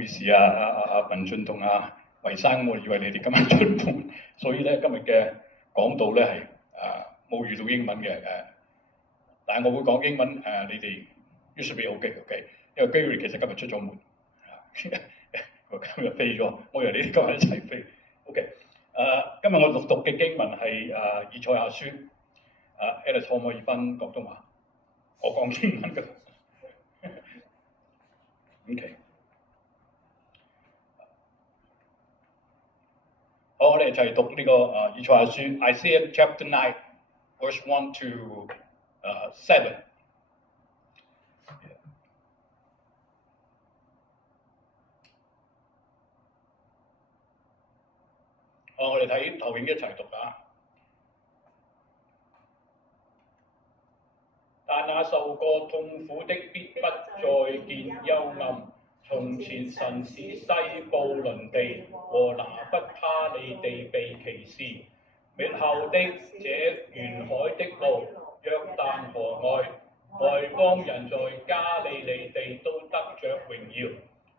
好意思啊，文進同維生，我以為你哋今日出門，所以咧今日嘅講道咧係冇遇到英文嘅但係我會講英文你哋 you should be OK，因為 Gary 其實今日出咗門，佢今日飛咗，我以為你哋今日一齊飛 OK。今日我讀嘅經文係以賽亞書，Alice 可唔可以分廣東話？我講英文㗎。OK。好，我哋一齊讀呢個以賽亞書 Isaiah chapter 9 verse 1 to 7。我哋睇投影一齊讀啊！但那受過痛苦的必不再見幽暗。從前神使西布倫地和拿弗他利地被歧視，滅後的這沿海的路，約旦河外邦人在加利利地都得着榮耀。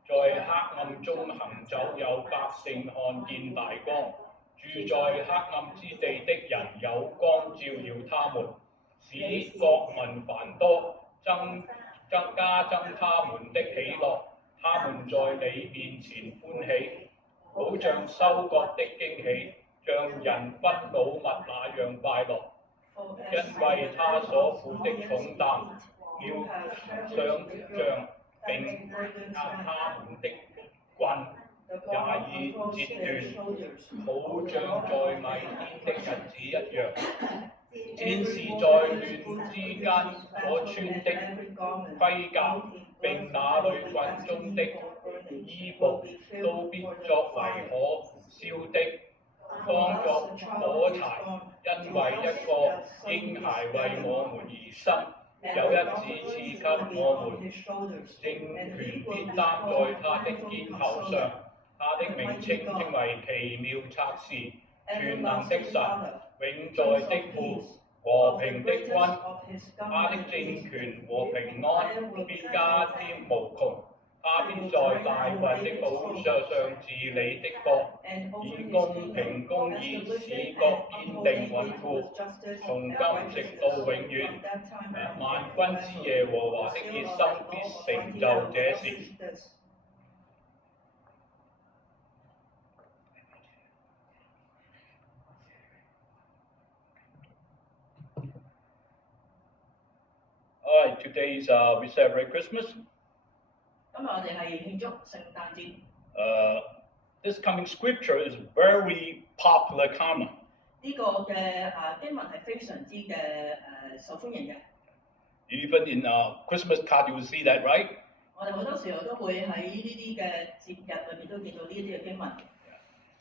在黑暗中行走，有百姓看見大光。住在黑暗之地的人有光照耀他們，使國民繁多，加增他們的喜樂。他們在你面前歡喜，好像收割的驚喜，像人分擄物那樣快樂。因為他所負的重擔要想像並他們的棍也已折斷，好像在米甸的日子一樣。戰士在亂之間所穿的盔甲，並那裏棍中的衣服，都必作為可燒的，當作火柴，因為一個嬰孩為我們而生，有一子賜給我們，政權必擔在他的肩頭上。他的名稱稱為奇妙策士、全能的神、永在的父、和平的君。他的政權和平安必加添無窮。他必在大衛的寶座上治理的國，以公平公義使國堅定穩固，從今直到永遠。萬軍之耶和華的熱心必成就這事。All right, today we celebrate Christmas. 今日我哋係慶祝聖誕節。This coming scripture is very popular, common. 呢個嘅經文係非常之嘅受歡迎嘅。Even in Christmas card, you will see that, right? 我哋好多時候都會喺呢啲嘅節日裏面都見到呢啲嘅經文。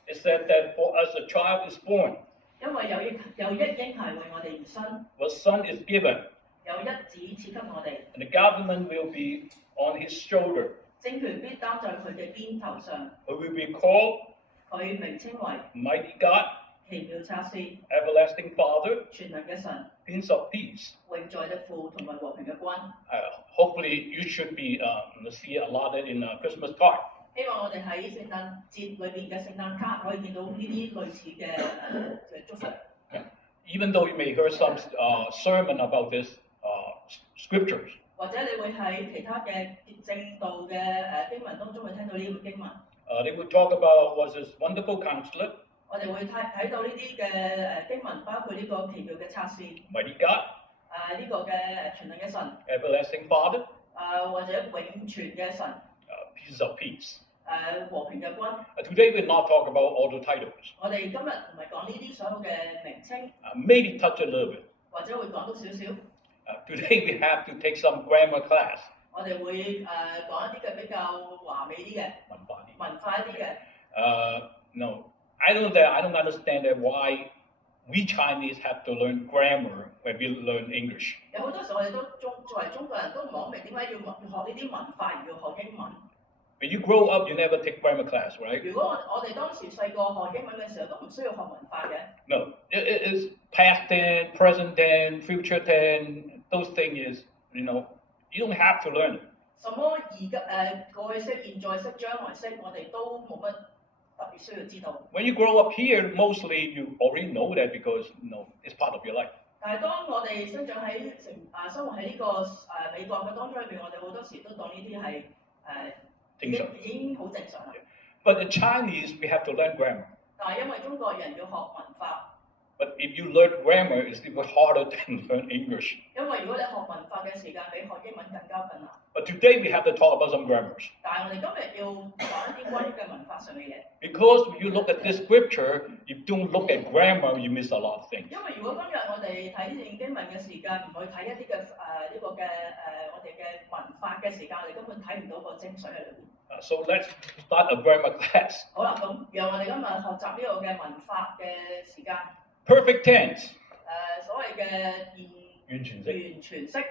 It said that for us a child is born. 因為有一嬰孩為我哋而生。A son is given. 有一子賜給我哋。And the government will be on his shoulder. 政權必擔在佢嘅肩頭上。He will be called. 佢名稱為 Mighty God. 奇妙策士。Everlasting Father. 全能嘅神。Prince of Peace. 永在的父同埋和平嘅君。Hopefully you should be see a lot of it in Christmas card. 希望我哋喺聖誕節裏邊嘅聖誕卡可以見到呢啲類似嘅祝福。Even though you may hear some sermon about this scriptures. 或者你會喺其他嘅正道嘅經文當中會聽到呢個經文。They would talk about was this wonderful counselor. 我哋會睇到呢啲嘅經文，包括呢個奇妙嘅策士。Mighty God. 呢個嘅全能嘅神。Everlasting Father. 或者永存嘅神。Prince of Peace. 和平嘅君。Today we not talk about all the titles. 我哋今日唔係講呢啲所有嘅名稱。Maybe touch a little bit. 或者會講到少少。Today we have to take some grammar class. 我哋會講一啲嘅比較華美啲嘅文化一啲嘅。No, I don't understand that why we Chinese have to learn grammar when we learn English. 有好多時候我哋都作為中國人都唔好明點解要學呢啲文化而要學英文。When you grow up, you never take grammar class, right? 如果我哋當時細個學英文嘅時候，都唔需要學文化嘅。No, it's past tense, present tense, future tense. Those things is, you don't have to learn it. 什麼過去式、現在式、將來式，我哋都冇乜特別需要知道。When you grow up here, mostly you already know that because it's part of your life. 但係當我哋生長喺生活喺呢個美國嘅當中裏邊，我哋好多時都當呢啲係已經好正常啦。But in Chinese, we have to learn grammar. 但係因為中國人要學文化。But if you learn grammar, it's even harder than learn English. 因為如果你學文化嘅時間比學英文更加困難。But today we have to talk about some grammars. 但係我哋今日要講一啲關於嘅文化上嘅嘢。Because when you look at this scripture, you don't look at grammar, you miss a lot of things. 因為如果今日我哋睇呢段經文嘅時間，唔去睇一啲嘅呢個嘅我哋嘅文化嘅時間，我哋根本睇唔到個精髓喺裏邊。So let's start a grammar class. 好啦，咁讓我哋今日學習呢個嘅文化嘅時間。Perfect tense. 所謂嘅完全式。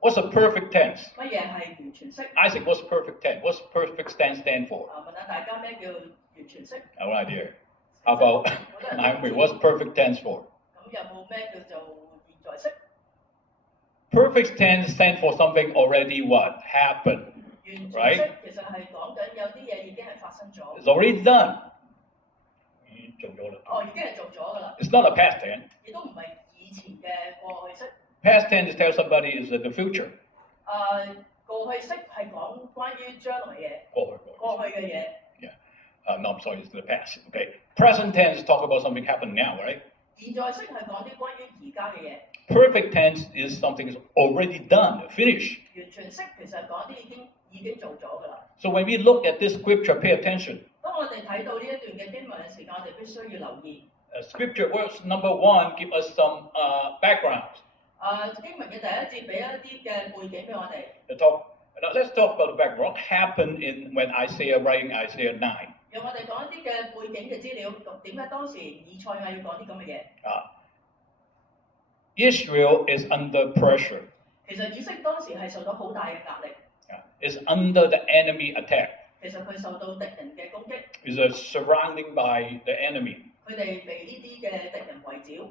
What's a perfect tense? 乜嘢係完全式 Isaac, what's perfect tense? What's perfect tense stand for? 問下大家咩叫完全式 No idea. How about what's perfect tense for? 咁有冇咩叫做現在式 Perfect tense stands for something already what? Happened. 完全式其實係講緊有啲嘢已經係發生咗。It's already done. 已經做咗啦。哦，已經係做咗㗎啦。It's not a past tense. 亦都唔係以前嘅過去式。Past tense tells somebody is the future. 過去式係講關於將來嘅過去嘅嘢。Yeah. No, I'm sorry, it's the past. Okay. Present tense talk about something happened now, right? 現在式係講啲關於而家嘅嘢。Perfect tense is something is already done, finished. 完全式其實講啲已經做咗㗎啦。So when we look at this scripture, pay attention. 當我哋睇到呢一段嘅經文嘅時間，我哋必須要留意。Scripture verse number 1 give us some background. 經文嘅第一節俾一啲嘅背景俾我哋。Let's talk about the background. What happened when Isaiah writing Isaiah 9? 讓我哋講一啲嘅背景嘅資料，點解當時以賽亞要講啲咁嘅嘢？ Israel is under pressure. 其實以色列當時係受到好大嘅壓力。Is under the enemy attack. 其實佢受到敵人嘅攻擊。Is surrounding by the enemy. 佢哋被呢啲嘅敵人圍剿。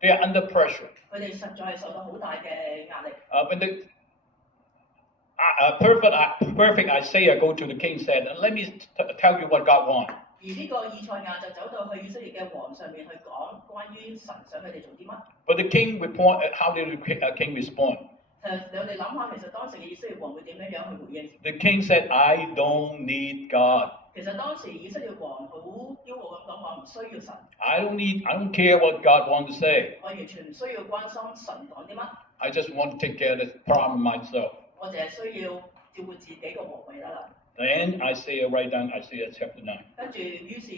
They are under pressure. 佢哋實在係受到好大嘅壓力。When the perfect Isaiah go to the king said, "Let me tell you what God wants." 而呢個以賽亞就走到去以色列嘅王上面去講關於神想佢哋做啲乜。But the king how did the king respond? 你哋諗下，其實當時嘅以色列王會點樣去回應 The king said, "I don't need God." 其實當時以色列王好驕傲咁講話唔需要神。I don't care what God wants to say. 我完全唔需要關心神講啲乜。I just want to take care of the problem myself. 我淨係需要照顧自己嘅王位得啦。Then Isaiah write down Isaiah chapter 9. 跟住於是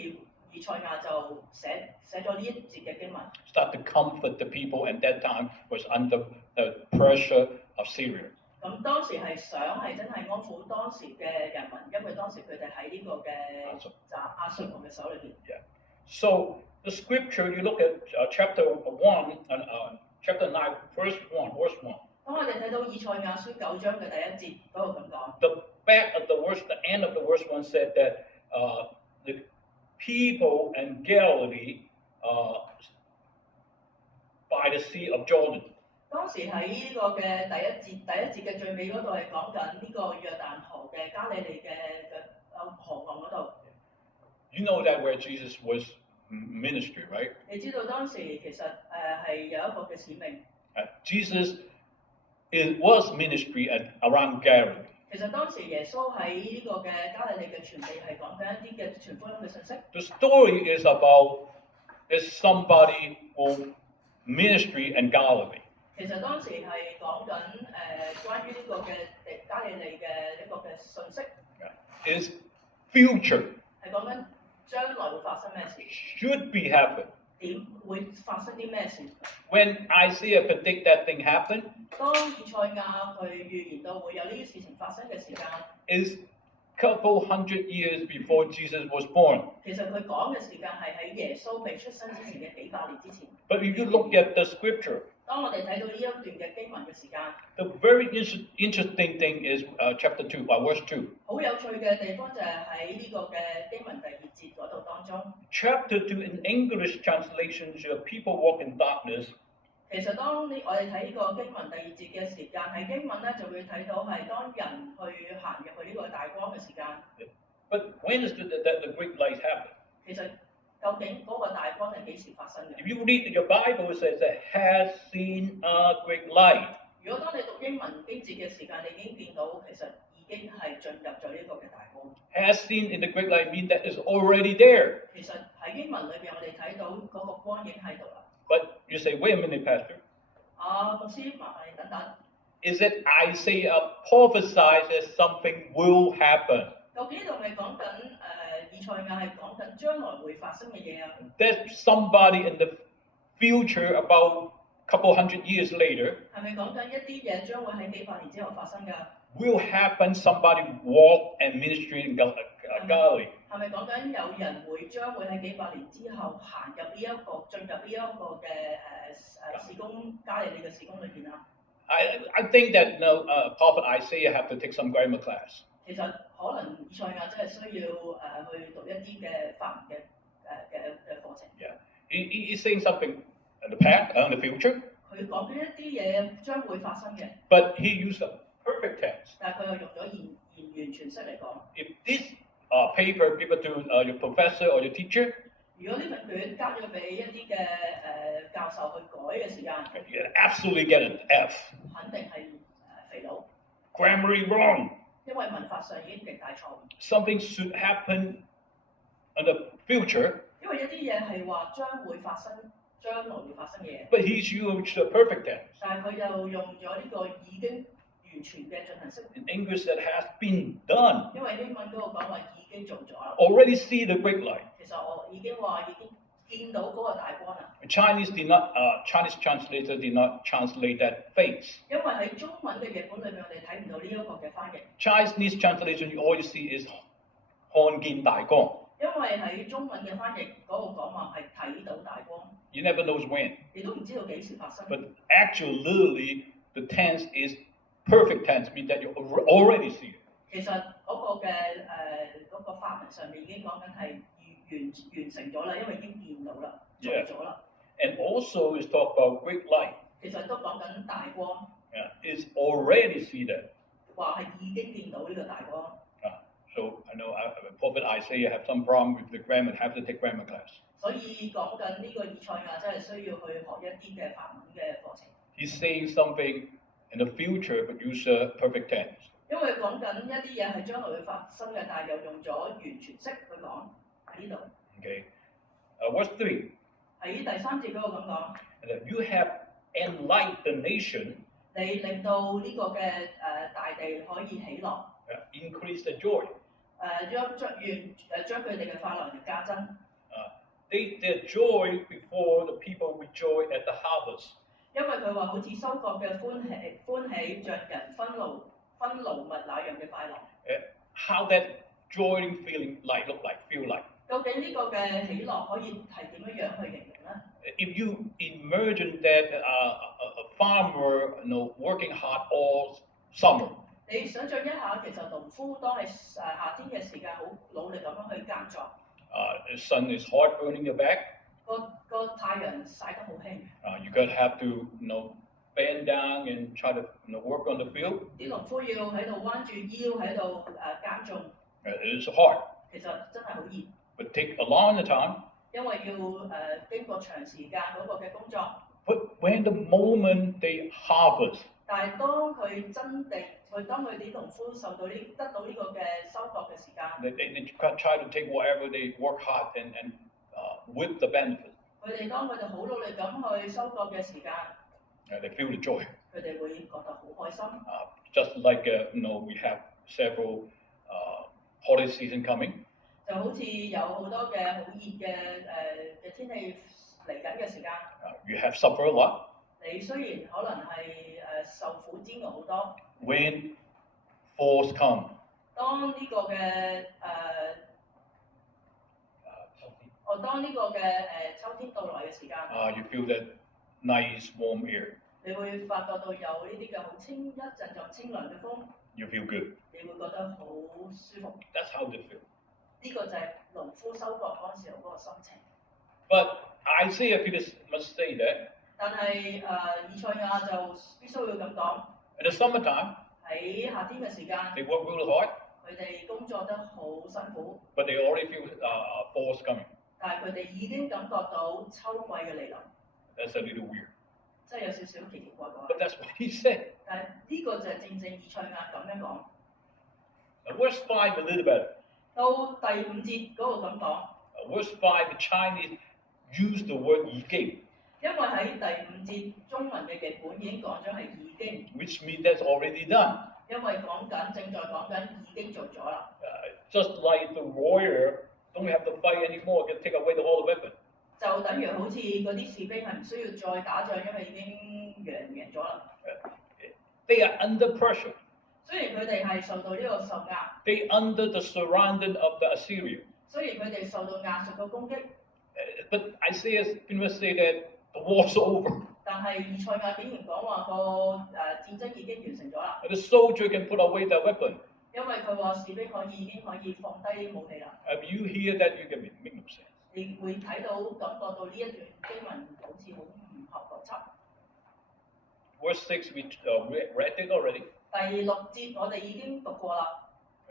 以賽亞就寫咗呢一節嘅經文。Start to comfort the people, and that time was under the pressure of Syria. 咁當時係想係真係安撫當時嘅人民，因為當時佢哋喺呢個嘅亞述王嘅手裏邊。So the scripture, you look at chapter 1 and chapter 9, verse 1. 當我哋睇到以賽亞書9章嘅第一節嗰度咁講。The back of the verse, the end of the verse 1 said that the people in Galilee by the Sea of Jordan. 當時喺呢個嘅第一節嘅最尾嗰度係講緊呢個約旦河嘅加利利嘅河岸嗰度。You know that where Jesus was ministry, right? 你知道當時其實係有一個嘅使命。Jesus was ministry around Galilee. 其實當時耶穌喺呢個嘅加利利嘅傳地係講緊一啲嘅傳福音嘅信息。The story is about somebody who ministry in Galilee. 其實當時係講緊關於呢個嘅加利利嘅一個嘅信息。Is future. 係講緊將來會發生咩事 ？Should be happen. 點會發生啲咩事 ？When Isaiah predict that thing happen. 當以賽亞佢預言到會有呢啲事情發生嘅時間。Is couple hundred years before Jesus was born. 其實佢講嘅時間係喺耶穌未出生之前嘅幾百年之前。But if you look at the scripture. 當我哋睇到呢一段嘅經文嘅時間。The very interesting thing is chapter 2, verse 2. 好有趣嘅地方就係喺呢個嘅經文第2節嗰度當中。Chapter 2 in English translation, people walk in darkness. 其實當我哋睇呢個經文第2節嘅時間，喺經文咧就會睇到係當人去行入去呢個大光嘅時間。But when is the great light happen? 其實究竟嗰個大光係幾時發生嘅？ If you read your Bible, it says that has seen a great light. 如果當你讀英文經節嘅時間，你已經見到其實已經係進入咗呢個嘅大光。Has seen in the great light means that it's already there. 其實喺經文裏邊，我哋睇到嗰個光影喺度啦。But you say, wait a minute, Pastor. 牧師，麻煩你等等。Is it Isaiah prophesies that something will happen? 究竟呢度係講緊以賽亞係講緊將來會發生嘅嘢啊？ That somebody in the future, about a couple hundred years later, 係咪講緊一啲嘢將會喺幾百年之後發生㗎？ will happen. Somebody walk and ministry in Galilee. 係咪講緊有人將會喺幾百年之後行入進入呢一個嘅事工加利利嘅事工裏邊啊？ I think that Prophet Isaiah have to take some grammar class. 其實可能以賽亞真係需要去讀一啲嘅法文嘅課程。Yeah, he's saying something in the past, in the future. 佢講緊一啲嘢將會發生嘅。 But he used a perfect tense. 但係佢又用咗現完全式嚟講。 If this paper given to your professor or your teacher, 如果呢份卷交咗俾一啲嘅教授去改嘅時間， you absolutely get an F. 肯定係肥佬， Grammarly wrong. 因為文法上已經極大錯誤。 Something should happen in the future, 因為一啲嘢係話將會發生、將來會發生嘅嘢， but he's used the perfect tense. 但係佢又用咗呢個已經完全嘅進行式。 In English, that has been done. 因為英文嗰個講話已經做咗啦。 Already see the great light. 其實我已經見到嗰個大光啦。 Chinese translator did not translate that face. 因為喺中文嘅譯本裏面，我哋睇唔到呢一個嘅翻譯。 Chinese translation, all you see is 看見大光. 因為喺中文嘅翻譯嗰個講話係睇到大光， You never knows when. 亦都唔知道幾時發生。 But actually, literally, the tense is perfect tense, means that you already see it. 其實嗰個嘅嗰個法文上面已經講緊係完成咗啦，因為已經見到啦，做咗啦。 And also, it's talk about great light. 其實都講緊大光， Is already see that. 話係已經見到呢個大光。 So I know Prophet Isaiah have some problem with the grammar, have to take grammar class. 所以講緊呢個以賽亞真係需要去學一啲嘅法文嘅課程。 He's saying something in the future, but use a perfect tense. 因為講緊一啲嘢係將來會發生嘅，但係又用咗完全式去講喺呢度。 Okay. Verse 3. 喺第3節嗰度咁講， That you have enlightened the nation, 你令到呢個嘅大地可以喜樂， increase the joy. 將佢哋嘅快樂加增。 Their joy before the people rejoice at the harvest. 因為佢話好似收割嘅歡喜，像人分勞物那樣嘅快樂。 How that joy feeling feel like. 究竟呢個嘅喜樂可以係點樣去形容咧？ If you imagine that a farmer, working hard all summer, 你想象一下，其實農夫當係夏天嘅時間，好努力咁樣去耕作。 the sun is hot burning your back. 個太陽曬得好興。 You gotta have to, bend down and try to, work on the field. 啲農夫要喺度彎住腰喺度耕種， It's hard, 其實真係好熱， but take a long time. 因為要經過長時間嗰個嘅工作。 But when the moment they harvest, 但係當佢當佢啲農夫得到呢個嘅收穫嘅時間， they try to take whatever they work hard and with the benefit. 佢哋當佢哋好努力咁去收割嘅時間， They feel the joy. 佢哋會覺得好開心。 Just like we have several holiday season coming. 就好似有好多嘅好熱嘅天氣嚟緊嘅時間， You have suffered a lot. 你雖然可能係受苦煎熬好多， When falls come, 當呢個嘅當呢個嘅秋天到來嘅時間， you feel that nice warm air. 你會發覺到有呢啲嘅好一陣清涼嘅風， You feel good. 你會覺得好舒服。 That's how they feel. 呢個就係農夫收割嗰陣時候嗰個心情。 But Isaiah must say that. 但係以賽亞就必須要咁講。 In the summertime, 喺夏天嘅時間， they work really hard, 佢哋工作得好辛苦， but they already feel fall's coming. 但係佢哋已經感覺到秋季嘅嚟臨， That's a little weird. 即係有少少奇奇怪怪。 But that's what he said. 但係呢個就係正正以賽亞咁樣講。 Verse 5 a little better. 到第5節嗰度咁講， Verse 5, the Chinese use the word 已經, 因為喺第5節中文嘅譯本已經講咗係已經， which means that's already done. 因為正在講緊已經做咗啦。 Just like the warrior don't have to fight anymore, can take away all the weapon. 就等於好似嗰啲士兵係唔需要再打仗，因為已經贏咗啦。 They are under pressure. 雖然佢哋係受到呢個受壓， They under the surrounding of the Assyria. 雖然佢哋受到亞述嘅攻擊， But Isaiah say that the war's over. 但係以賽亞竟然講話個戰爭已經完成咗啦， The soldier can put away their weapon. 因為佢話士兵已經可以放低武器啦。 If you hear that, you can make no sense. 你會睇到感覺到呢一段經文好似好唔合邏輯。 Verse 6, we read it already. 第6節我哋已經讀過啦。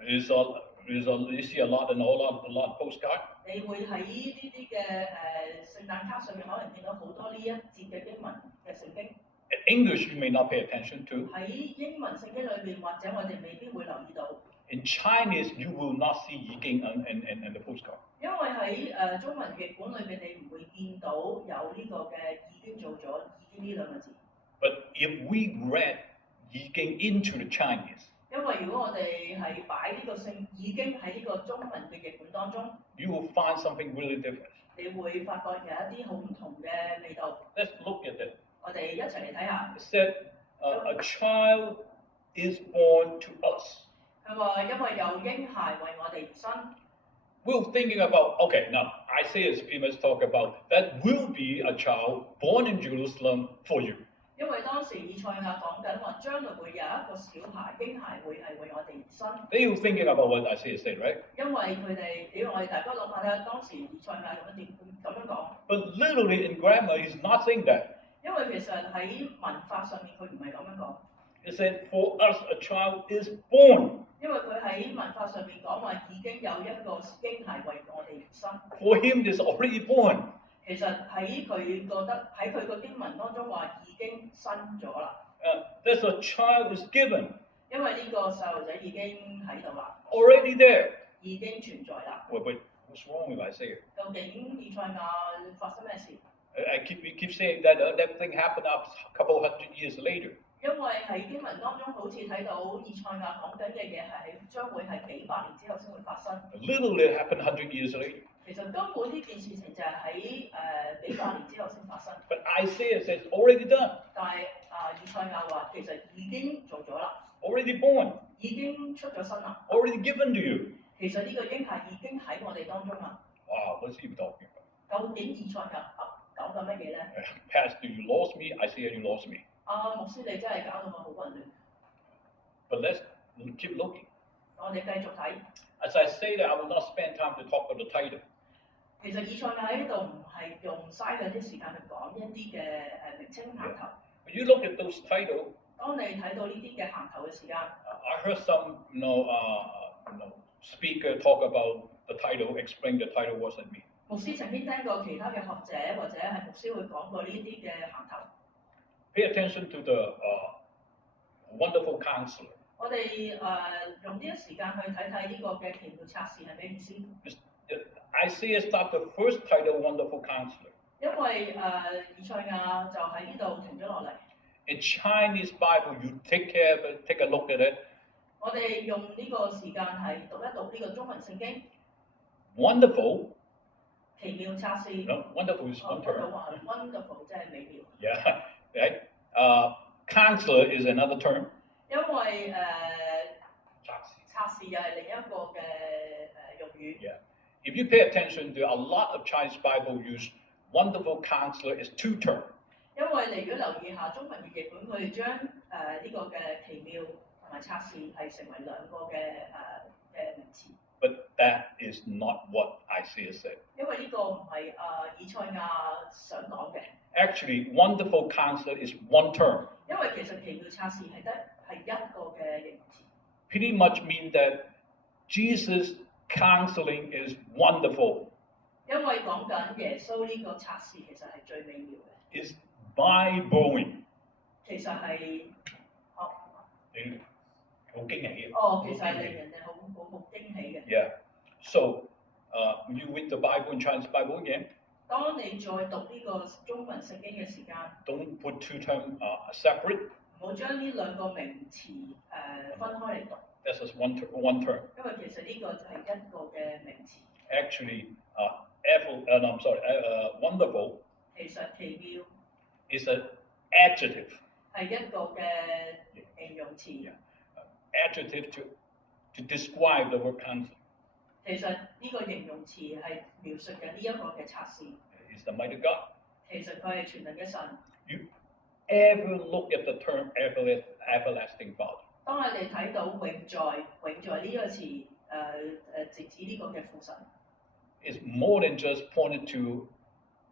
You see a lot and a lot of postcard. 你會喺呢啲嘅聖誕卡上面可能見到好多呢一節嘅經文嘅聖經。 In English, you may not pay attention to. 喺英文聖經裏邊，或者我哋未必會留意到。 In Chinese, you will not see 已經 and the postcard. 因為喺中文譯本裏邊，你唔會見到有呢個嘅已經做咗已經呢兩個字。 But if we read 已經 into the Chinese, 因為如果我哋係擺呢個已經喺呢個中文嘅譯本當中， you will find something really different. 你會發覺有一啲好唔同嘅味道。 Let's look at it. 我哋一齊嚟睇下。 It said, a child is born to us. 佢話因為有嬰孩為我哋而生。 We're thinking about, okay, now Isaiah's pretty much talk about that will be a child born in Jerusalem for you. 因為當時以賽亞講緊話，將來會有一個小孩嬰孩會係為我哋而生。 They were thinking about what Isaiah said, right? 因為佢哋，我哋大家諗下咧，當時以賽亞咁樣講。 But literally in grammar, he's not saying that. 因為其實喺文法上面佢唔係咁樣講。 It said, for us a child is born. 因為佢喺文化上面講話已經有一個嬰孩為我哋而生。 For him, is already born. 其實喺佢個經文當中話已經生咗啦。There's a child is given. 因為呢個細路仔已經喺度啦。 Already there. 已經存在啦。Wait, what's wrong with Isaiah? 究竟以賽亞發生咩事？ We keep saying that that thing happened a couple hundred years later. 因為喺經文當中好似睇到以賽亞講緊嘅嘢係將會係幾百年之後先會發生。Literally, it happened 100 years later. 其實根本呢件事情就係喺幾百年之後先發生。 But Isaiah says already done, 但係以賽亞話其實已經做咗啦， already born, 已經出咗身啦。 already given to you. 其實呢個嬰孩已經喺我哋當中啦。 Wow, what's he talking about? 究竟以賽亞講緊乜嘢咧？ Pastor, you lost me. Isaiah, you lost me. 牧師你真係搞到我好混亂。 But let's keep looking. 我哋繼續睇。 As I say that, I will not spend time to talk about the title. 其實以賽亞喺呢度唔係用嘥嗰啲時間去講一啲嘅名稱銜頭。 When you look at those titles, 當你睇到呢啲嘅銜頭嘅時間， I heard some, speaker talk about the title, explain the title wasn't me. 牧師曾經聽過其他嘅學者或者係牧師會講過呢啲嘅銜頭。 Pay attention to the wonderful counselor. 我哋用呢一時間去睇睇呢個嘅奇妙策士係咩意思？ Isaiah started the first title, Wonderful Counselor. 因為以賽亞就喺呢度停咗落嚟。 In Chinese Bible, you take a look at it. 我哋用呢個時間係讀一讀呢個中文聖經。 Wonderful. 奇妙策士。 No, wonderful is one term. Wonderful 即係美妙。Yeah, right. Counselor is another term. 因為策士又係另一個嘅用語。 Yeah. If you pay attention to a lot of Chinese Bible use wonderful counselor is two terms. 因為你如果留意下中文嘅譯本，佢哋將呢個嘅奇妙同埋策士係成為兩個嘅名詞。 But that is not what Isaiah said. 因為呢個唔係以賽亞想講嘅。Actually, wonderful counselor is one term. 因為其實奇妙策士係一個嘅形容詞， Pretty much mean that Jesus' counseling is wonderful. 因為講緊耶穌呢個策士其實係最美妙嘅， It's mind-blowing. 其實係你好驚喜嘅。其實係令人哋好驚喜嘅。 Yeah. So, when you read the Bible and Chinese Bible again, 當你再讀呢個中文聖經嘅時間， don't put two terms separate. 唔好將呢兩個名詞分開嚟讀， That's just one term. 因為其實呢個就係一個嘅名詞。 Actually, wonderful 其實奇妙 is an adjective. 係一個嘅形容詞。 Adjective to describe the word counselor. 其實呢個形容詞係描述緊呢一個嘅策士。 It's the mighty God. 其實佢係全能嘅神。 You ever look at the term everlasting Father? 當你哋睇到永在呢個詞直指呢個嘅父神， It's more than just pointed to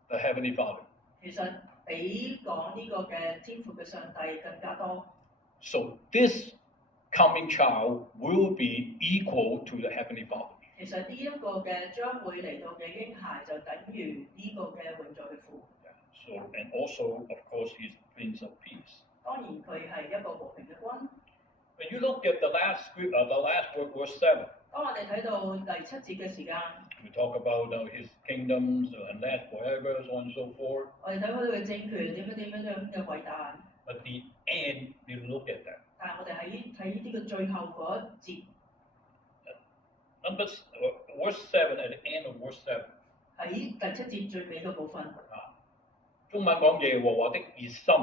the Heavenly Father. 其實比講呢個嘅天父嘅上帝更加多。 So this coming child will be equal to the Heavenly Father. 其實呢一個嘅將會嚟到嘅嬰孩就等於呢個嘅永在嘅父。 So and also, of course, he's Prince of Peace. 當然佢係一個和平嘅君。 When you look at the last word, verse 7, 當我哋睇到第7節嘅時間， we talk about his kingdoms and last forever, so on and so forth. 我哋睇到佢嘅政權點樣嘅偉大。 But the end, you look at that. 但係我哋睇呢個最後嗰一節， Verse 7, at the end of verse 7. 喺第7節最尾嘅部分。中文講耶和華的熱心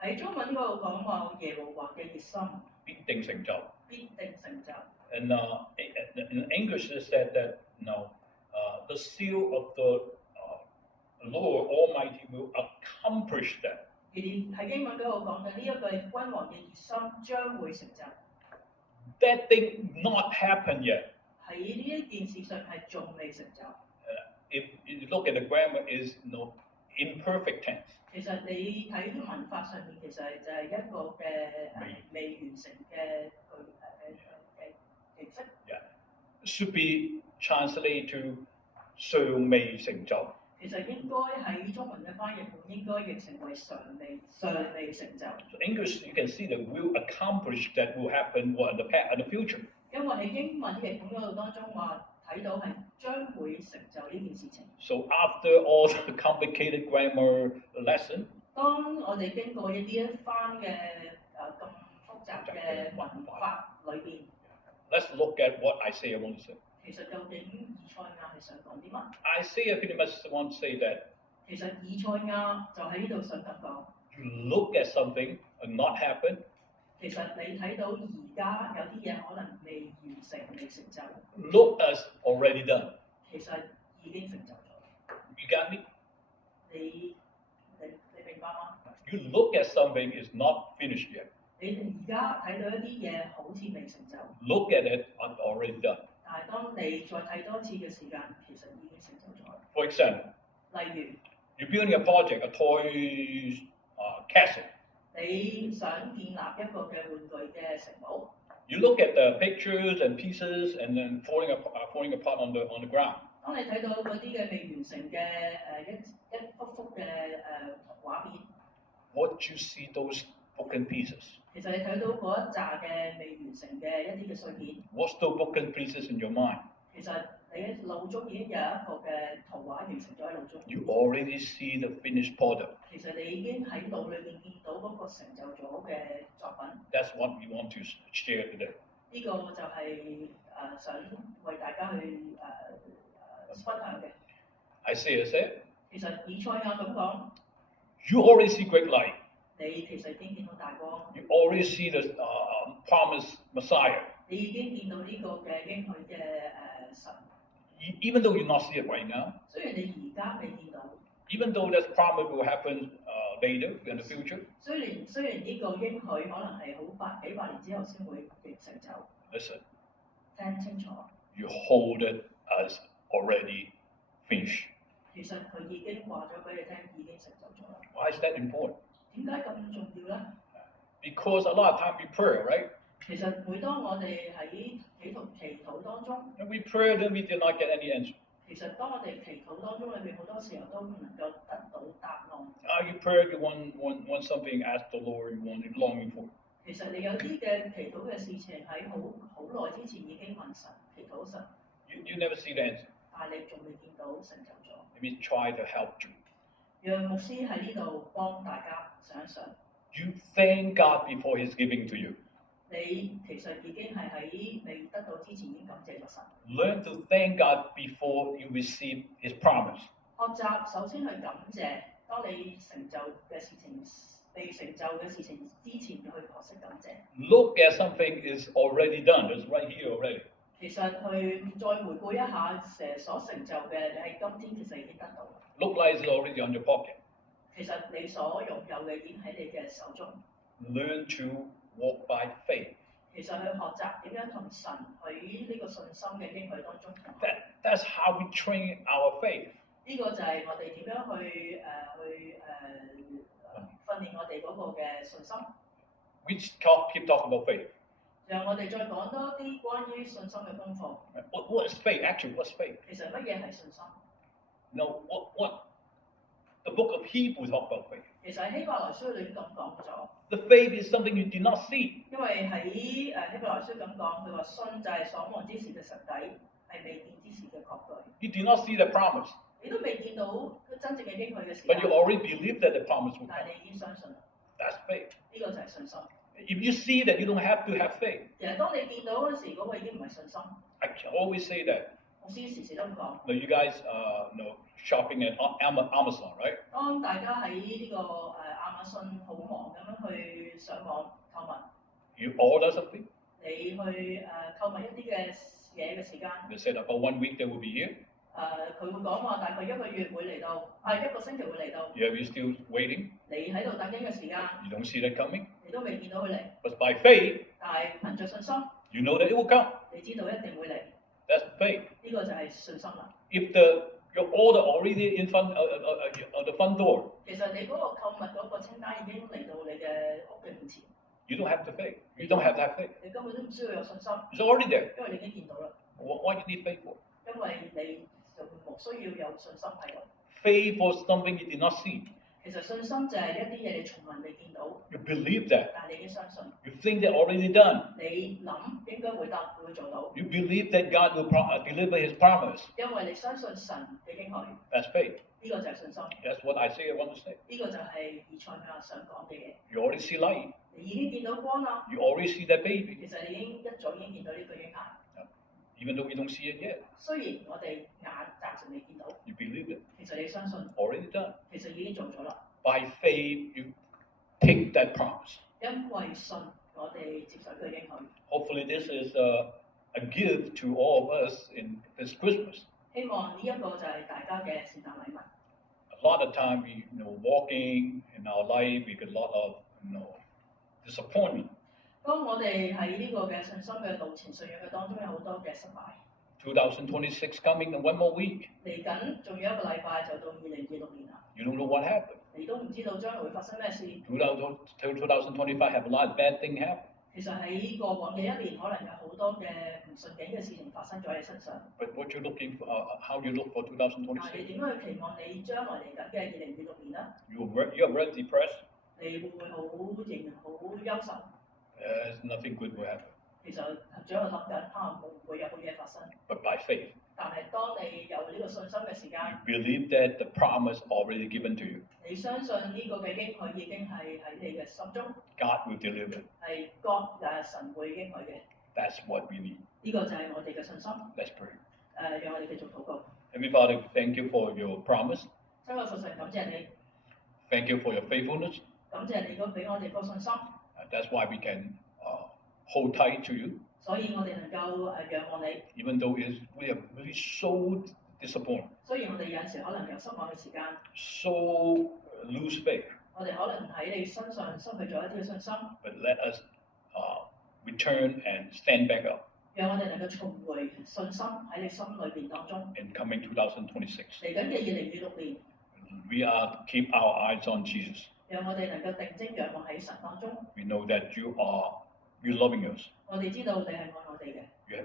喺中文嗰度講話耶和華嘅熱心必定成就。必定成就。 And in English it said that the seal of the Lord Almighty will accomplish that. 而喺英文嗰度講嘅呢一句君王嘅熱心將會成就。 That thing not happened yet. 喺呢一件事上係仲未成就。If you look at the grammar, is imperfect tense. 其實你睇文法上面，其實就係一個嘅未完成嘅形式。Yeah, should be translated to 尚未成就。其實應該喺中文嘅翻譯本應該譯成為尚未成就。So English, you can see that will accomplish that will happen in the future. 因為喺英文譯本嗰度當中話睇到係將會成就呢件事情。So after all the complicated grammar lesson, 當我哋經過一番嘅咁複雜嘅文法裏邊， let's look at what Isaiah wants to say. 其實究竟以賽亞係想講啲乜？ Isaiah pretty much wants to say that 其實以賽亞就喺呢度想咁講。 you look at something and not happen, 其實你睇到而家有啲嘢可能未完成、未成就， look as already done. 其實已經成就咗。 You got me? 你明白嗎？ You look at something is not finished yet. 你而家睇到一啲嘢好似未成就， Look at it and already done. 但係當你再睇多次嘅時間，其實已經成就咗。 For example, 例 you're building a project, a toy castle. 如你想建立一個嘅玩具嘅城堡， You look at the pictures and pieces and then falling apart on the ground. 當你睇到嗰啲嘅未完成嘅一幅嘅畫面， What you see those broken pieces? 其實你睇到嗰一紮嘅未完成嘅一啲嘅碎片， What's those broken pieces in your mind? 其實你喺腦中已經有一個嘅圖畫完成咗喺腦中。 You already see the finished product. 其實你已經喺腦裏邊見到嗰個成就咗嘅作品。 That's what we want to share today. 呢個就係想為大家去分享嘅。Isaiah said, 其實以賽亞咁講， you already see great light. 你其實已經見到大光， You already see the promised Messiah. 你已經見到呢個嘅應許嘅神。 Even though you not see it right now, 雖然你而家未見到， even though that promise will happen later in the future, 雖然呢個應許可能係好幾百年之後先會成就。 listen, 聽清楚， you hold it as already finished. 其實佢已經話咗俾你聽，已經成就咗啦。Why is that important? 點解咁重要咧？ Because a lot of time we pray, right? 其實每當我哋喺祈禱當中， And we pray, then we did not get any answer. 其實當我哋祈禱當中裏邊好多時候都唔能夠得到答案。You pray, you want something, ask the Lord, you want it longing for. 其實你有啲嘅祈禱嘅事情喺好耐之前已經問神祈禱神， You never see the answer. 但係你仲未見到成就咗。 Let me try to help you. 讓牧師喺呢度幫大家想一想， You thank God before He's giving to you. 你其實已經係喺未得到之前已經感謝咗神。 Learn to thank God before you receive His promise. 學習首先去感謝，當你成就嘅事情被成就嘅事情之前，去學識感謝。 Look at something is already done. It's right here already. 其實去再回顧一下所成就嘅，你喺今天其實已經得到。 Look like it's already on your pocket. 其實你所擁有嘅已經喺你嘅手中。 Learn to walk by faith. 其實去學習點樣同神喺呢個信心嘅應許當中同行。 That's how we train our faith. 呢個就係我哋點樣去訓練我哋嗰個嘅信心。 We keep talking about faith. 讓我哋再講多啲關於信心嘅功課。 What is faith? Actually, what's faith? 其實乜嘢係信心？ What the book of Hebrews talk about faith. 其實喺希伯來書裏咁講咗。 The faith is something you did not see. 因為喺希伯來書咁講，佢話信就係所望之事嘅實底，係未見之事嘅確據。 You did not see the promise, 你都未見到真正嘅應許嘅時 but you 候， already believe that the promise will 但係 come. 你已經相信啦。 That's faith. 呢個就係信心。 If you see that, you don't have to have faith. 其實當你見到嗰時，嗰個已經唔係信心。 I always say that. 牧師時時都咁講。 You guys, shopping at Amazon, right? 當大家喺呢個亞馬遜好忙咁樣去上網購物， You order something. 你去購物一啲嘅嘢嘅時間， They said about 1 week they will be here. 佢會講話大概1個月會嚟到，1個星期會嚟到。 You are still waiting. 你喺度等緊嘅時間， You don't see that coming. 你都未見到佢嚟， But by faith, 但係憑着信心， you know that it will come. 你知道一定會嚟， That's faith. 呢個就係信心啦。 If your order already in front of the front door, 其實你嗰個購物嗰個清單已經嚟到你嘅屋嘅面前， you don't have the faith. You don't have that faith. 你根本都唔需要有信心， It's already there. 因為你已經見到啦。 What you need faith for? 因為你就冇需要有信心喺度。 Faith for something you did not see. 其實信心就係一啲嘢你從來未見到， You believe that. 但係你已經相信， You think that already done. 你諗應該會得，會做到， You believe that God will deliver His promise. 因為你相信神嘅應許，呢 That's faith. 個就係信心，呢 That's what Isaiah wants to say. 個就係以賽亞想講嘅嘢。 You already see light. 你已經見到光啦， You already see that baby. 其實你一早已經見到呢個嬰孩。 Even though you don't see it yet, 雖然我哋眼暫時未見到， you believe it. 其實你相信， Already done. 其實已經做咗啦。 By faith, you take that promise. 因為信，我哋接受佢應許。 Hopefully, this is a gift to all of us in this Christmas. 希望呢一個就係大家嘅聖誕禮物。 A lot of time, walking in our life, we get a lot of, disappointment. 當我哋喺呢個嘅信心嘅路程信仰嘅當中，有好多嘅失敗。 2026 coming in 1 more week. 嚟緊仲有一個禮拜就到2026年啦， You don't know what happened. 你都唔知道將來會發生咩事。 2025 have a lot of bad things happen. 其實喺過往嘅一年，可能有好多嘅唔順境嘅事情發生咗喺你身上。 But what you're looking for, how you look for 但係你 2026? 點樣去期望你將來嚟緊嘅2026年呢？ You're very depressed. 你會唔會好型、好憂愁？ Nothing good will happen. 其實仲喺度諗緊會唔會有好嘢發生？ But by faith, 但係當你有呢個信心嘅時 you 間， believe that the promise already given to you. 你相信呢個嘅應許已經係喺你嘅心中， God will deliver. 係God神會應許嘅。 That's what we need. 呢個就係我哋嘅信心。 Let's pray. 讓我哋繼續禱告。 Heavenly Father, thank you for your promise. 親愛父神，感謝你， Thank you for your faithfulness. 感謝你俾我哋個信心， That's why we can hold tight to you, 所以我哋能夠仰望你。 even though we are really so disappointed, 雖然我哋有陣時可能有失望嘅時間， so lose faith. 我哋可能喺你身上失去咗一啲嘅信心， But let us return and stand back up 讓我哋能夠重回信心喺你心裏邊當中。 in coming 2026. 嚟緊嘅2026年， We are to keep our eyes on Jesus. 讓我哋能夠定睛仰望喺神當中。 We know that you loving us. 我哋知道你係愛我哋嘅， You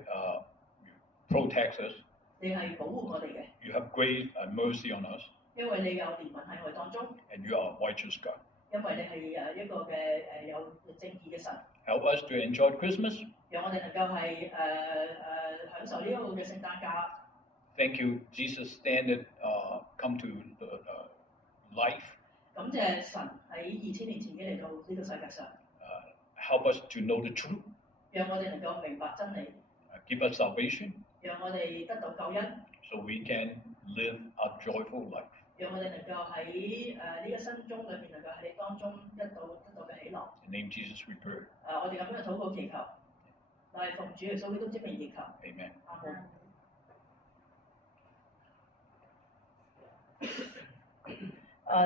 protect us. 你係保護我哋嘅， You have grace and mercy on us. 因為你有憐憫喺我哋當中， And you are a righteous God. 因為你係一個嘅有正義嘅神。 Help us to enjoy Christmas. 讓我哋能夠係享受呢一個嘅聖誕假。 Thank you, Jesus standard come to the life. 感謝神喺2000年前已經嚟到呢個世界上， Help us to know the truth. 讓我哋能夠明白真理， Give us salvation 讓我哋得到救恩， so we can live a joyful life. 讓我哋能夠喺呢個新中裏面能夠喺當中得到嘅喜樂。 In the name of Jesus we pray. 我哋咁樣嘅禱告祈求，但係奉主耶穌基督之名祈求。 Amen. 阿門。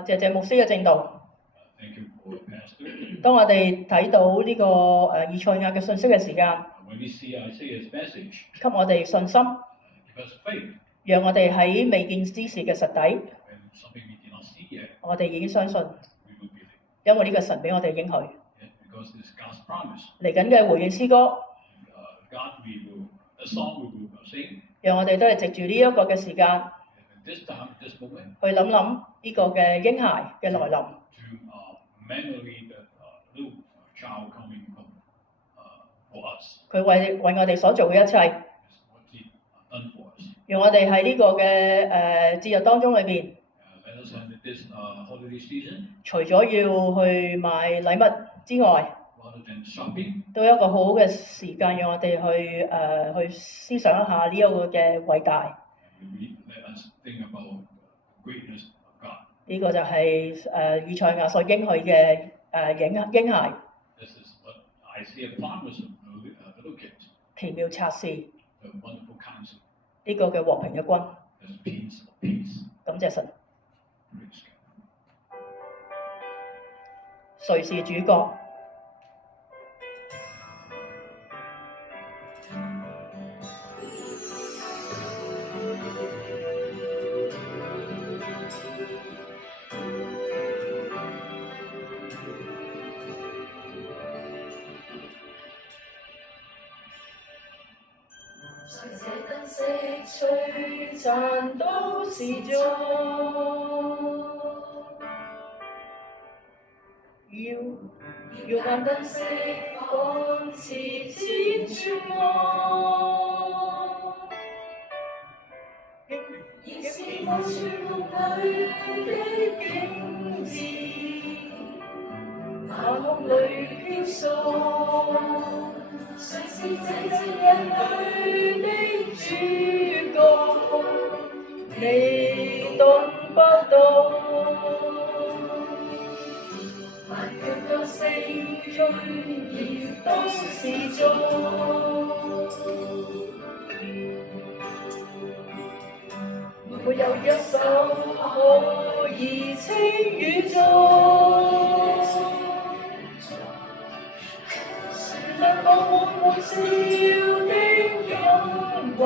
謝謝牧師嘅正道。 Thank you for Pastor. 當我哋睇到呢個以賽亞嘅信息嘅時間， When we see Isaiah's message, 給我哋信心， give us faith. 讓我哋喺未見之事嘅實底， When something we did not see yet, 我哋已經相信， we will believe. 因為呢個神俾我哋應許。 Yes, because it's God's promise. 嚟緊嘅回應詩歌， God, the song we will sing. 讓我哋都係藉住呢一個嘅時間 And this time, this moment, 去諗諗呢個嘅嬰孩嘅來臨。 to manually the little child coming for us. 佢為我哋所做嘅一切， That's what He done for us. 讓我哋喺呢個嘅節日當中裏邊， Let us have this holiday season, 除咗要去買禮物之外， rather than shopping, 都有一個好好嘅時間，讓我哋去思想一下呢一個嘅偉大。 let us think about the greatness of God. 呢個就係以賽亞所應許嘅嬰孩 This is what Isaiah promised of the little kids, 奇妙策士， the wonderful counsel, 呢個嘅和平嘅君。 the peace of peace. 感謝神， Praise God. 誰是主角？在這燈色璀璨都是中，要眼燈色仿似千串光，亦是我樹木裏的景緻，晚空裏飄送。誰是這節日裏的主角？你懂不懂？萬腳歌聲中亦都是中，沒有一首可以稱與眾。讓我滿笑的音韻，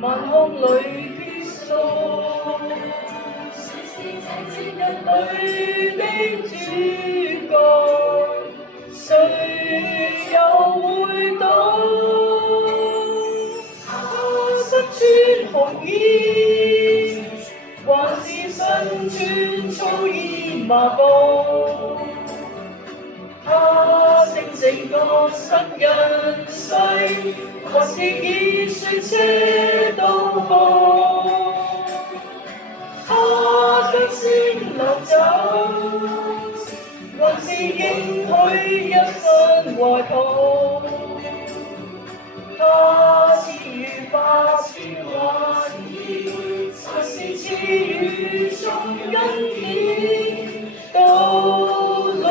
晚空裏飄送。誰是這節日裏的主角？誰又會懂？他身穿紅衣，還是身穿粗衣麻布？他稱整個新人世，還是以雪車都好？他將先流走，還是應許一生懷抱？他賜予百千萬意，還是賜予眾恩典到老？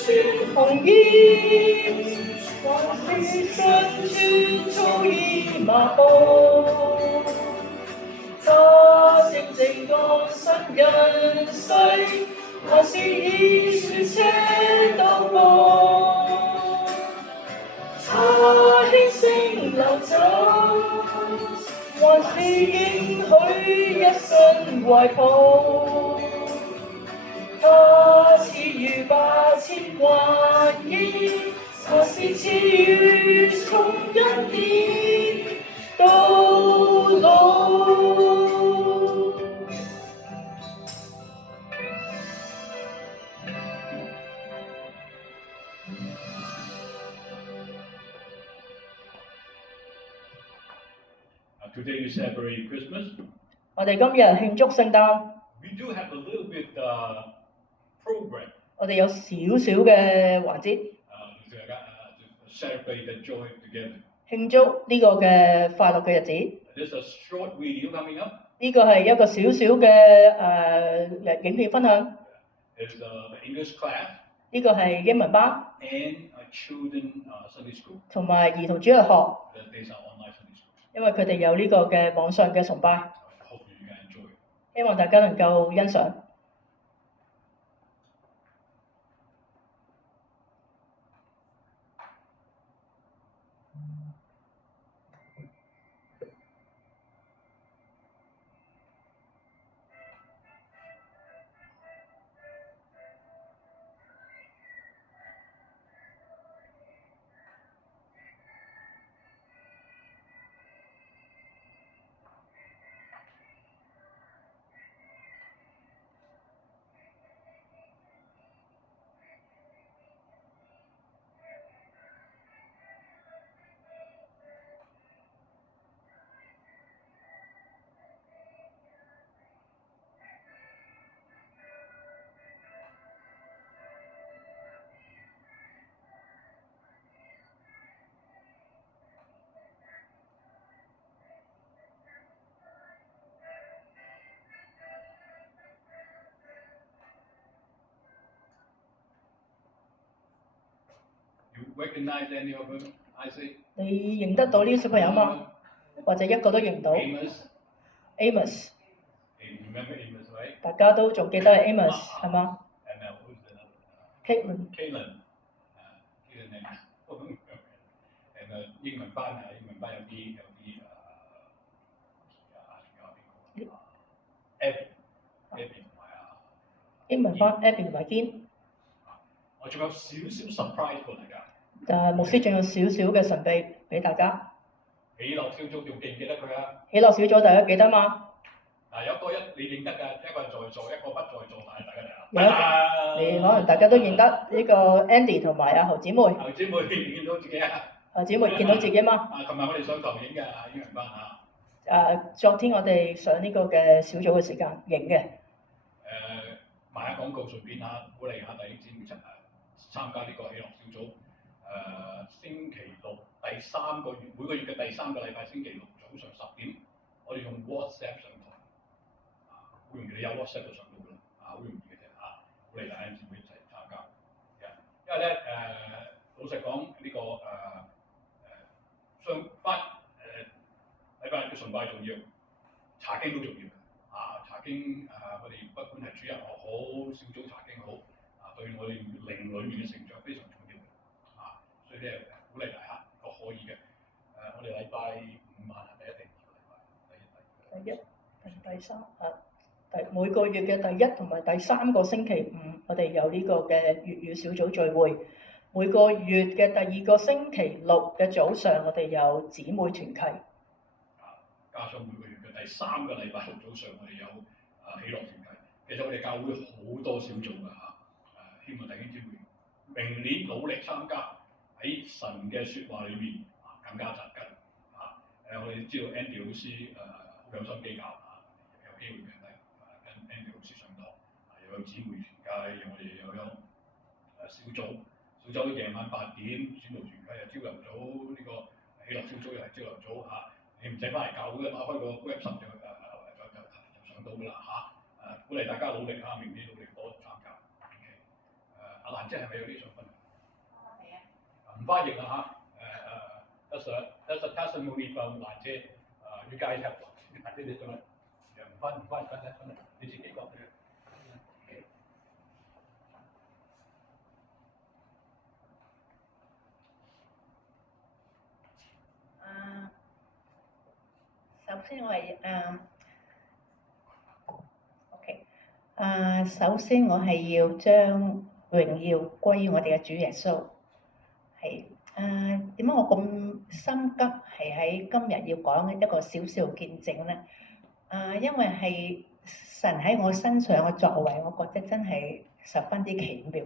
穿紅衣，還是身穿粗衣麻布？他稱整個新人世，還是以雪車當步，它輕聲流走，還是應許一生懷抱。它賜予百千萬億，還是賜予從恩典到老。Today we celebrate Christmas. 我哋今日慶祝聖誕， We do have a little bit program 我哋有少少嘅環節 to celebrate the joy together. 慶祝呢個嘅快樂嘅日子。 There's a short video coming up. 呢個係一個少少嘅影片分享。 It's the English class 呢個係英文班 and a children Sunday school. 同埋兒童主日學， These are online Sunday schools. 因為佢哋有呢個嘅網上嘅崇拜， Hopefully you can enjoy. 希望大家能夠欣賞。You recognize any of them? I say 你認得到呢啲小朋友嗎？或者一個都認唔到 Amos. Amos， You remember Amos, right? 大家都仲記得係 Amos 係嘛 And who's the other?？Caitlin Kalen. Kalen and 英文班有啲Abby 同埋英文班 Abby 同埋堅，我仲有少少 surprise 過大家。牧師仲有少少嘅神秘俾大家。喜樂小組仲記唔記得佢啊？喜樂小組大家記得嗎？有一個你認得㗎，一個人在座，一個不在座，但係大家有一個你可能大家都認得呢個 Andy 同埋阿侯姊妹。侯姊妹見到自己啊？侯姊妹見到自己嗎？琴日我哋上堂影嘅英文班嚇。昨天我哋上呢個嘅小組嘅時間影嘅。賣下廣告，順便鼓勵下弟兄姊妹參加呢個喜樂小組。星期六第三個月，每個月嘅第三個禮拜星期六早上10點，我哋用 WhatsApp 上堂，好容易你有 WhatsApp 就上到㗎啦，好容易嘅啫嚇，鼓勵大家姊妹一齊參加。因為咧老實講呢個禮拜日嘅崇拜重要，查經都重要查經我哋不管係主日學好，小組查經好對我哋靈裡面嘅成長非常重要嘅所以咧鼓勵大家都可以嘅。我哋禮拜5晚係第一定二個禮拜？第一、第三每個月嘅第一同埋第三個星期五，我哋有呢個嘅粵語小組聚會。每個月嘅第二個星期六嘅早上，我哋有姊妹團契。加上每個月嘅第三個禮拜六早上，我哋有喜樂團契。其實我哋教會好多小組㗎希望弟兄姊妹明年努力參加，喺神嘅説話裏面更加扎根我哋知道 Andy 老師好有心機教有機會跟 Andy 老師上堂又有姊妹團契，我哋又有小組夜晚8點，宣道團契又朝頭早呢個喜樂小組又係朝頭早你唔使翻嚟教會打開個 website 就上到㗎啦鼓勵大家努力明年努力多參加。阿蘭姐係咪有啲想分享？唔翻譯that's a testimony from 蘭姐you guys have 蘭姐你想唔翻你自己講嘅。先首先我係要將榮耀歸於我哋嘅主耶穌。係點解我咁心急係喺今日要講一個小小見證咧？因為係神喺我身上嘅作為，我覺得真係十分之奇妙，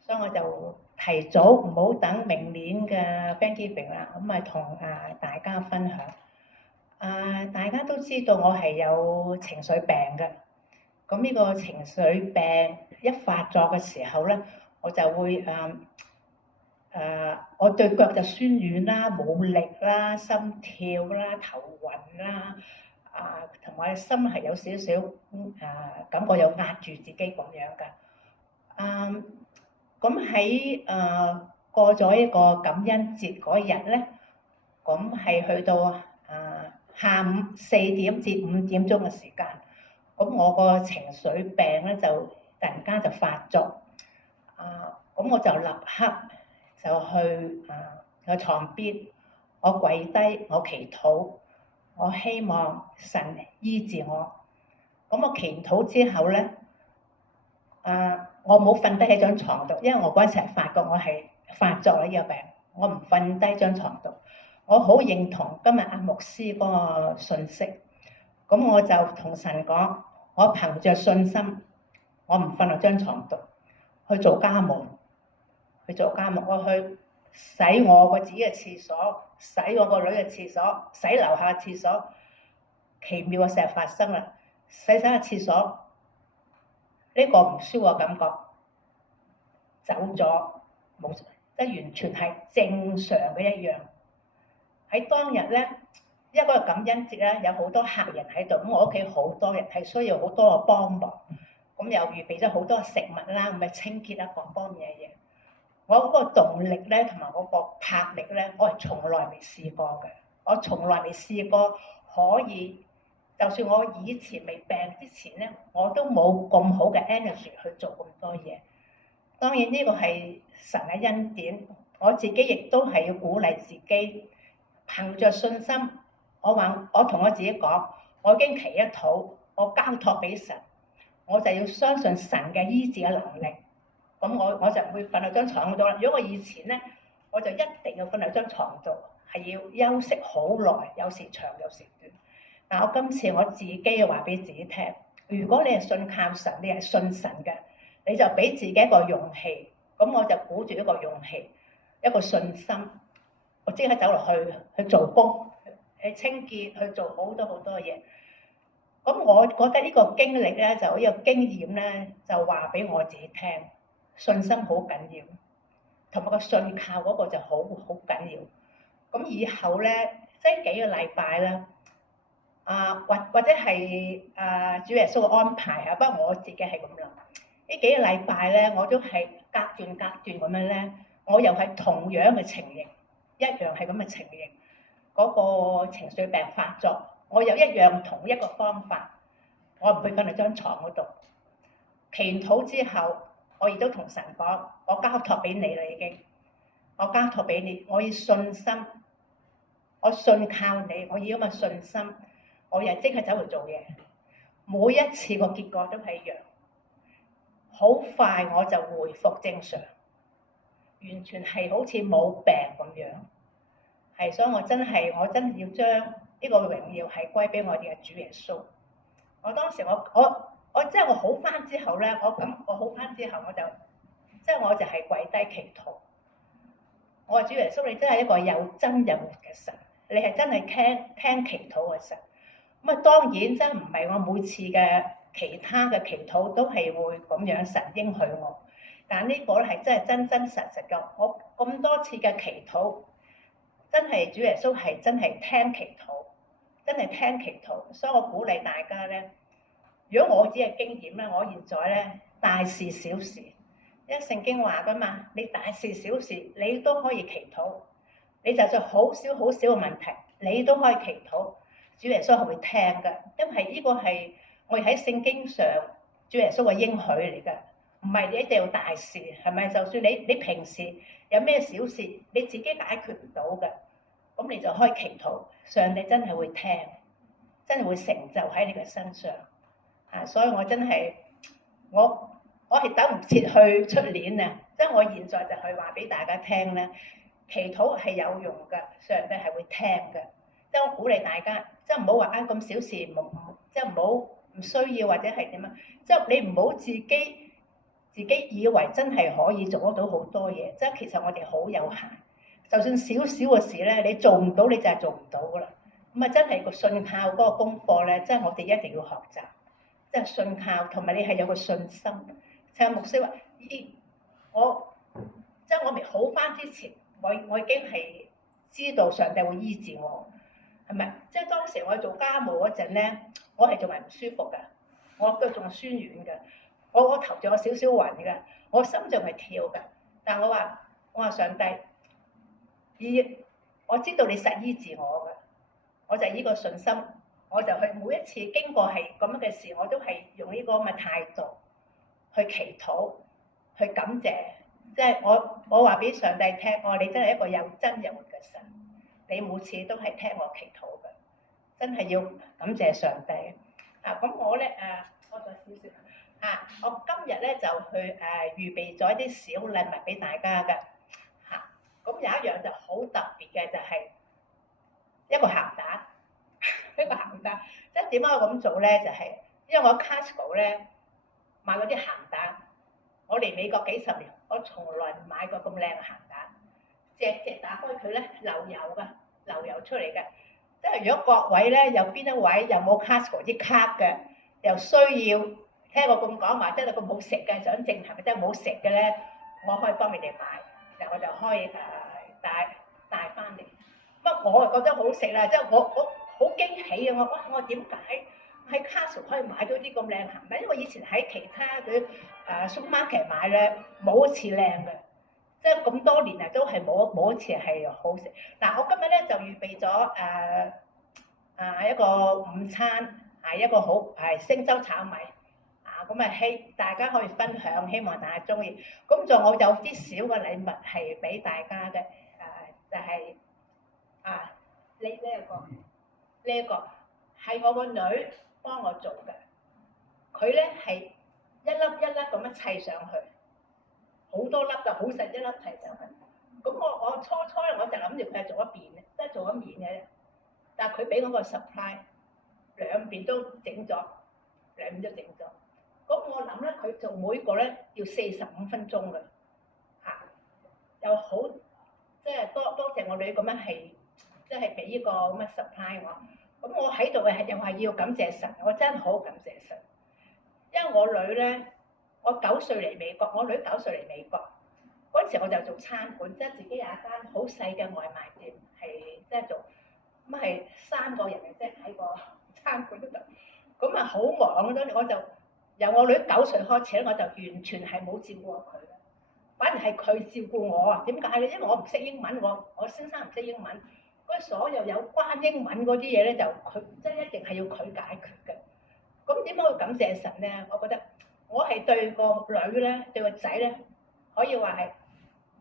所以我就提早唔好等明年嘅 Thanksgiving 啦，咁同大家分享。大家都知道我係有情緒病嘅，咁呢個情緒病一發作嘅時候咧，我就會我對腳就酸軟啦、冇力啦、心跳啦、頭暈啦，同埋心係有少少感覺有壓住自己咁樣嘅。咁喺過咗一個感恩節嗰日咧，咁係去到下午4點至5點鐘嘅時間，咁我個情緒病咧就突然間就發作，咁我就立刻就去個床邊，我跪低，我祈禱，我希望神醫治我。咁我祈禱之後咧，我冇瞓低喺張床度，因為我嗰陣時係發覺我係發作啦呢個病，我唔瞓低張床度。我好認同今日阿牧師嗰個信息，咁我就同神講，我憑着信心，我唔瞓落張床度，去做家務，我去洗我個自己嘅廁所，洗我個女嘅廁所，洗樓下嘅廁所。奇妙嘅事發生啦！洗下廁所，呢個唔舒服嘅感覺走咗，冇，即係完全係正常嘅一樣。喺當日咧，因為嗰個感恩節咧，有好多客人喺度，咁我屋企好多人係需要好多個幫忙，咁又預備咗好多食物啦，咁清潔啦各方面嘅嘢。我嗰個動力咧，同埋嗰個魄力咧，我係從來未試過嘅。我從來未試過可以，就算我以前未病之前咧，我都冇咁好嘅 energy 去做咁多嘢。當然呢個係神嘅恩典，我自己亦都係要鼓勵自己。憑着信心，我同我自己講，我已經祈一禱，我交託俾神，我就要相信神嘅醫治嘅能力。咁我就唔會瞓喺張床度啦。如果我以前咧，我就一定要瞓喺張床度，係要休息好耐，有時長有時短。但我今次我自己話俾自己聽，如果你係信靠神，你係信神嘅，你就俾自己一個勇氣。咁我就鼓住一個勇氣，一個信心。我即刻走落去做工，去清潔，去做好多嘢。咁我覺得呢個經歷咧，就呢個經驗咧，就話俾我自己聽，信心好緊要，同埋個信靠嗰個就好緊要。咁以後咧，即係幾個禮拜啦，或者係主耶穌嘅安排啊。不過我自己係咁諗，呢幾個禮拜咧，我都係隔斷咁樣咧，我又係同樣嘅情形。一樣係咁嘅情形，嗰個情緒病發作，我有一樣同一個方法，我唔去瞓喺張床嗰度。祈禱之後，我亦都同神講，我交託俾你啦已經，我交託俾你，我要信心，我信靠你，我要咁嘅信心，我又即刻走去做嘢。每一次個結果都係一樣，好快我就回復正常。完全係好似冇病咁樣，係，所以我真係要將呢個榮耀係歸俾我哋嘅主耶穌。我當時我即係我好翻之後咧，我好翻之後我就係跪低祈禱。我話主耶穌，你真係一個有真有活嘅神，你係真係聽祈禱嘅神。咁當然真唔係我每次嘅其他嘅祈禱都係會咁樣神應許我。但呢個咧係真係真實嘅，我咁多次嘅祈禱，真係主耶穌係真係聽祈禱，真係聽祈禱，所以我鼓勵大家咧，如果我只係經驗咧，我現在咧大事小事，因為聖經話噶嘛，你大事小事你都可以祈禱，你就算好少嘅問題，你都可以祈禱，主耶穌係會聽嘅，因為呢個係我哋喺聖經上主耶穌嘅應許嚟㗎。唔係你一定要大事，係咪？就算你平時有咩小事，你自己解決唔到嘅，咁你就可以祈禱，上帝真係會聽。真係會成就喺你嘅身上。所以我真係我係等唔切去出年啊！即係我現在就去話俾大家聽咧，祈禱係有用嘅，上帝係會聽嘅。即係我鼓勵大家，即係唔好話咁小事，即係唔好唔需要或者係點啊！即係你唔好自己以為真係可以做得到好多嘢，即係其實我哋好有限。就算少少嘅事咧，你做唔到你就係做唔到噶啦。咁啊，真係個信靠嗰個功課咧，即係我哋一定要學習。即係信靠，同埋你係有個信心。就牧師話：我即係我未好翻之前，我已經係知道上帝會醫治我，係咪？即係當時我做家務嗰陣咧，我係仲係唔舒服㗎，我腳仲係酸軟㗎，我頭仲有少少暈㗎，我心仲係跳㗎。但係我話上帝，我知道你實醫治我㗎，我就係呢個信心。我就去每一次經過係咁樣嘅事，我都係用呢個咁嘅態度去祈禱、去感謝。即係我話俾上帝聽，我話你真係一個有真有活嘅神，你每次都係聽我祈禱嘅，真係要感謝上帝。咁我咧我再少少我今日咧就去預備咗一啲小禮物俾大家嘅咁有一樣就好特別嘅就係一個鹹蛋。呢個鹹蛋，即係點解我咁做咧？就係因為我 Costco 咧買嗰啲鹹蛋，我嚟美國幾十年，我從來唔買過咁靚嘅鹹蛋，隻打開佢咧流油㗎，流油出嚟嘅。即係如果各位咧有邊一位有冇 Costco 啲卡嘅，又需要聽我咁講話，真係咁好食嘅，想證係咪真係好食嘅咧？我可以幫你哋買，然後我就可以帶翻嚟。乜我係覺得好食啦，即係我好驚喜啊！我點解喺 Costco 可以買到啲咁靚鹹蛋？因為以前喺其他嘅supermarket 買咧冇一次靚嘅，即係咁多年嚟都係冇一次係好食。嗱，我今日咧就預備咗一個午餐，一個好星洲炒米咁大家可以分享，希望大家中意。咁我有啲小嘅禮物係俾大家嘅，就係呢一個係我個女幫我做嘅，佢咧係一粒一粒咁樣砌上去，好多粒就好細一粒砌上去。咁我初咧我就諗住佢係做一邊嘅，即係做一面嘅啫。但係佢俾我個 surprise，兩邊都整咗。咁我諗咧，佢做每個咧要45分鐘嘅，又好即係多謝我女咁樣係。即係俾呢個咁嘅 supply 我，咁我喺度又係要感謝神，我真係好感謝神，因為我女咧，我9歲嚟美國，我女9歲嚟美國，嗰陣時我就做餐館，即係自己有一間好細嘅外賣店，係即係做咁係3個人嘅啫喺個餐館嗰度，咁好忙嗰陣，我就由我女9歲開始咧，我就完全係冇照顧過佢，反而係佢照顧我啊？點解咧？因為我唔識英文，我先生唔識英文。所有有關英文嗰啲嘢咧，就佢即係一定係要佢解決嘅。咁點解會感謝神咧？我覺得我係對個女咧，對個仔咧，可以話係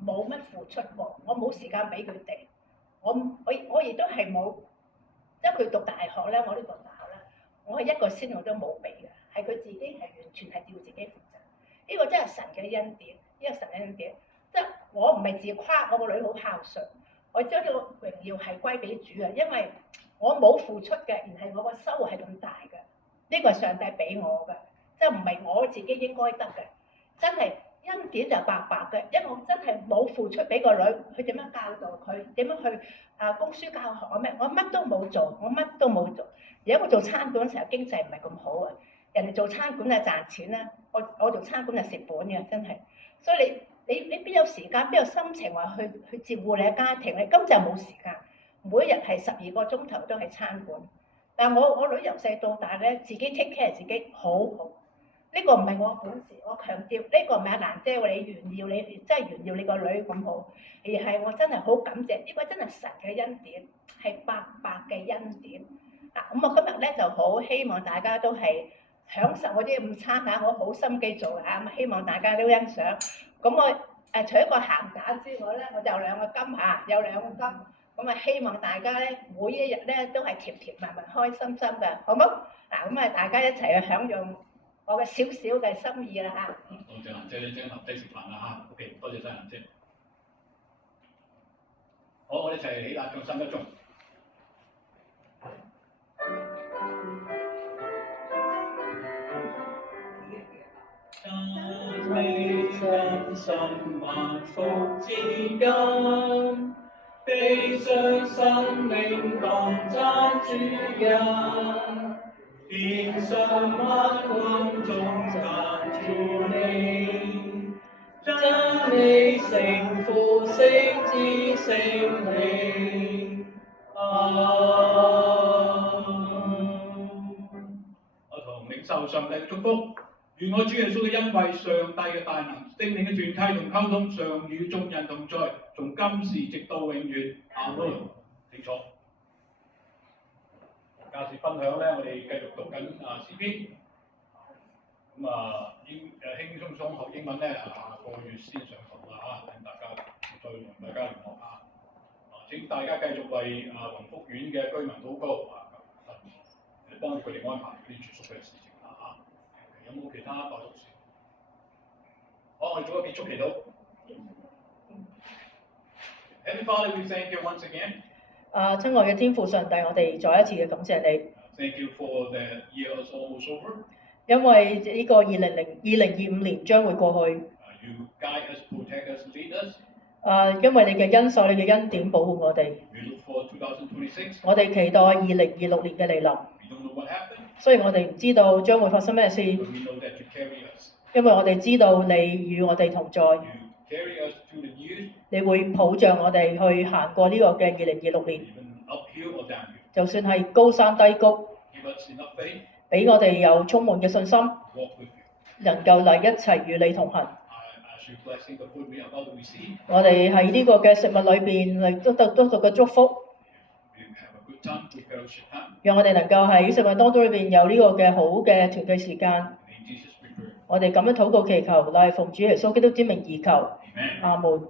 冇乜付出過。我冇時間俾佢哋，我亦都係冇，即係佢讀大學咧，我呢個大學咧，我係1個仙我都冇俾嘅，係佢自己係完全係要自己負責。呢個真係神嘅恩典，呢個神嘅恩典，即係我唔係自誇，我個女好孝順。我將呢個榮耀係歸俾主啊，因為我冇付出嘅，而係我個收穫係咁大嘅，呢個係上帝俾我嘅，即係唔係我自己應該得嘅，真係恩典就白白嘅，因為我真係冇付出俾個女，佢點樣教導佢，點樣去供書教學啊咩，我乜都冇做，而家我做餐館嘅時候經濟唔係咁好啊，人哋做餐館啊賺錢啦，我做餐館係蝕本嘅，真係，所以你邊有時間，邊有心情話去照顧你嘅家庭咧？根本就冇時間，每一日係12個鐘頭都係餐館。但係我女由細到大咧，自己 take care 自己好好。呢個唔係我本事，我強調呢個唔係阿蘭姐話你炫耀你，真係炫耀你個女咁好，而係我真係好感謝呢個真係神嘅恩典，係白白嘅恩典。咁我今日咧就好希望大家都係享受嗰啲午餐嚇，我好心機做嚇，咁希望大家都欣賞。咁我除咗個鹹蛋之外咧，我就有2個金嚇，有2個金。咁咁啊，希望大家咧每一日咧都係甜甜蜜蜜、開心心嘅，好冇？嗱，咁啊，大家一齊去享用我嘅少少嘅心意啦嚇。多謝蘭姐，你請留低食飯啦嚇。OK，多謝晒蘭姐。好，我哋一齊起立唱三一鐘。美真心萬福之間，悲傷生命當讚主人，天上萬軍中讚主名，讚美聖父聖子聖靈。我同領受上帝嘅祝福。願我主耶穌嘅恩惠、上帝嘅大能、聖靈嘅團契同溝通，常與眾人同在，從今時直到永遠。阿門。清楚。假設分享咧，我哋繼續讀緊詩篇。咁輕鬆鬆學英文咧，下個月先上堂啦嚇，請大家再同大家聯絡下。請大家繼續為宏福苑嘅居民禱告幫佢哋安排啲住宿嘅事情啦嚇。有冇其他代禱事？好，我哋做個結束祈禱。Heavenly Father, we thank you once again. 親愛嘅天父上帝，我哋再一次嘅感謝你。Thank you for the year is almost over. 因為呢個2025年將會過去。You guide us, protect us, lead us. 因為你嘅恩手、你嘅恩典保護我哋。We look forward to 2026. 我哋期待2026年嘅嚟臨。We don't know what happened. 雖然我哋唔知道將會發生咩事， But we know that you carry us. 因為我哋知道你與我哋同在。You carry us through the years, 你會抱着我哋去行過呢個嘅2026年， even uphill or downhill. 就算係高山低谷， Give us enough faith 俾我哋有充滿嘅信心， to walk with you. 能夠嚟一齊與你同行。I ask you blessing the food we are about to receive. 我哋喺呢個嘅食物裏邊嚟都得到嘅祝福， We have a good time, good fellowship time. 讓我哋能夠喺食物當中裏邊有呢個嘅好嘅團契時間。 In Jesus we pray. 我哋咁樣禱告祈求，乃係奉主耶穌基督之名而求， Amen. 阿門。